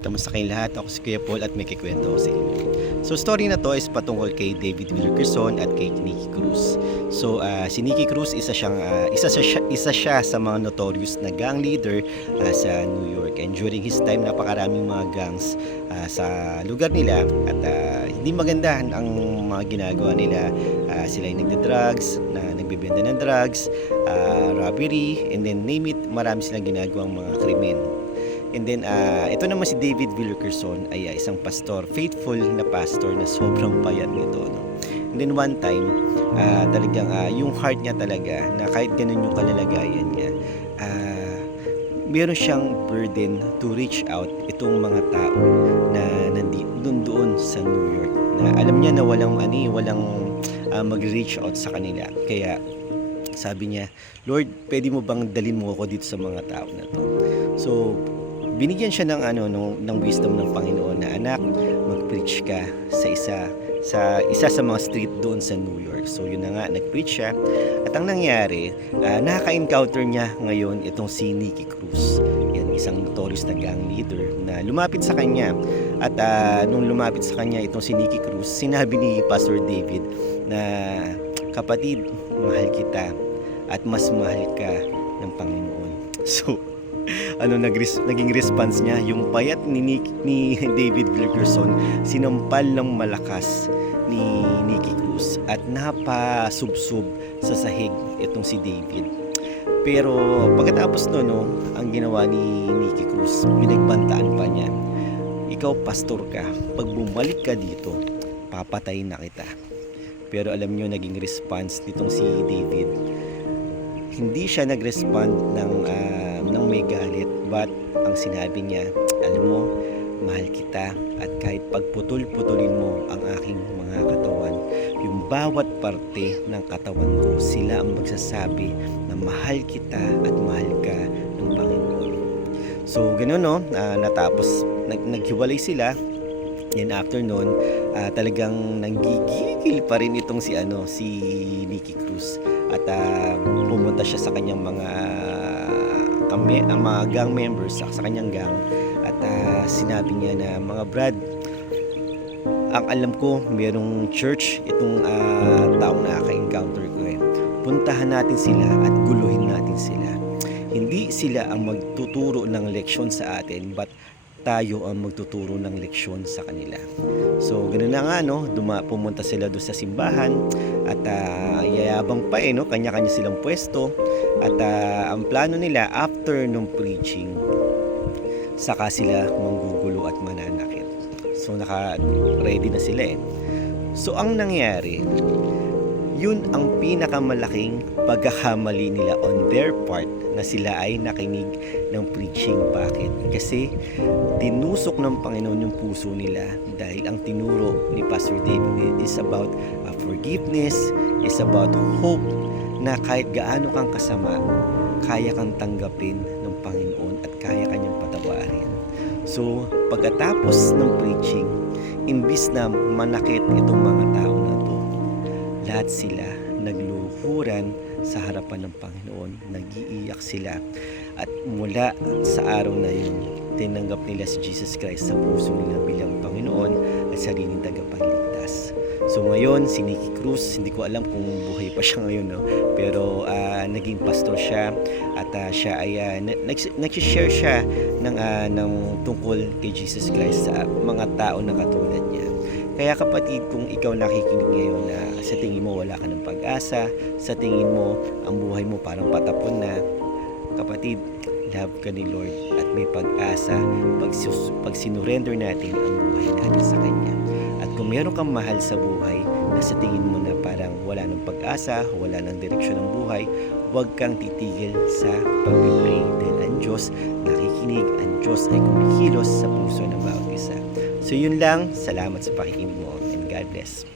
Kamusta kayong lahat? Ako si Kuya Paul at may kikwento ko sa inyo. So story na to is patungkol kay David Wilkerson at kay Nicky Cruz. So si Nicky Cruz isa siya sa mga notorious na gang leader sa New York. And during his time napakaraming mga gangs sa lugar nila at hindi maganda ang mga ginagawa nila. Sila ay nagda-drugs, nagbebenta ng drugs, robbery, and then name it, marami silang ginagawang mga krimen. And then, ito naman si David Wilkerson ay isang pastor, faithful na pastor na sobrang payat nito. No? And then one time, talagang yung heart niya talaga, na kahit ganun yung kalalagayan niya, meron siyang burden to reach out itong mga tao na doon sa New York. Na alam niya na walang mag-reach out sa kanila. Kaya sabi niya, Lord, pwede mo bang dalhin mo ako dito sa mga tao na to? So, binigyan siya ng wisdom ng Panginoon na anak, mag-preach ka sa isa sa mga street doon sa New York. So yun na nga, nag-preach siya. At ang nangyari, nakaka-encounter niya ngayon itong si Nicky Cruz. Yan, isang notorious na gang leader na lumapit sa kanya. At nung lumapit sa kanya itong si Nicky Cruz, sinabi ni Pastor David na, kapatid, mahal kita at mas mahal ka ng Panginoon. So, naging response niya, yung payat ni David Wilkerson sinampal ng malakas ni Nicky Cruz at napasubsob sa sahig itong si David. Pero pagkatapos ang ginawa ni Nicky Cruz, pinagbantaan pa niya, ikaw pastor ka, pag bumalik ka dito, papatayin na kita. Pero alam niyo, naging response nitong si David, hindi siya nag-respond ng may galit, but ang sinabi niya, alam mo, mahal kita at kahit pagputol-putulin mo ang aking mga katawan, yung bawat parte ng katawan ko, sila ang magsasabi na mahal kita at mahal ka ng Panginoon. So ganoon natapos, naghiwalay sila. And after noon, talagang nanggigigil pa rin itong si Nicky Cruz at pumunta siya sa kanyang mga gang members sa kanyang gang at sinabi niya na, mga brad, ang alam ko merong church itong taong nakaka-encounter ko puntahan natin sila at guluhin natin sila. Hindi sila ang magtuturo ng leksyon sa atin, but tayo ang magtuturo ng leksyon sa kanila. So ganoon na nga pumunta sila doon sa simbahan at yayabang pa kanya-kanya silang pwesto at ang plano nila after nung preaching, saka sila manggugulo at mananakit. So naka-ready na sila So ang nangyari, yun ang pinakamalaking pagkakamali nila on their part, na sila ay nakinig ng preaching. Bakit? Kasi tinusok ng Panginoon yung puso nila, dahil ang tinuro ni Pastor David is about forgiveness, is about hope, na kahit gaano kang kasama, kaya kang tanggapin ng Panginoon at kaya kanyang patawarin. So pagkatapos ng preaching, imbis na manakit itong mga tao na to, lahat sila nagluhuran sa harapan ng Panginoon, nag-iiyak sila, at mula sa araw na yun, tinanggap nila si Jesus Christ sa puso nila bilang Panginoon at sariling tagapagligtas. So ngayon, si Nicky Cruz, hindi ko alam kung buhay pa siya ngayon, pero naging pastor siya at siya ay nag-share siya ng tungkol kay Jesus Christ sa mga tao na katulad niya. Kaya kapatid, kung ikaw nakikinig ngayon na sa tingin mo wala ka ng pag-asa, sa tingin mo ang buhay mo parang patapon na, kapatid, love ka ni Lord at may pag-asa pag sinurrender natin ang buhay natin sa Kanya. At kung meron kang mahal sa buhay na sa tingin mo na parang wala ng pag-asa, wala ng direksyon ng buhay, huwag kang titigil sa pag-pray, dahil ang Diyos nakikinig, ang Diyos ay kumikilos sa puso ng bawat isa. So yun lang, salamat sa pakikinig mo and God bless.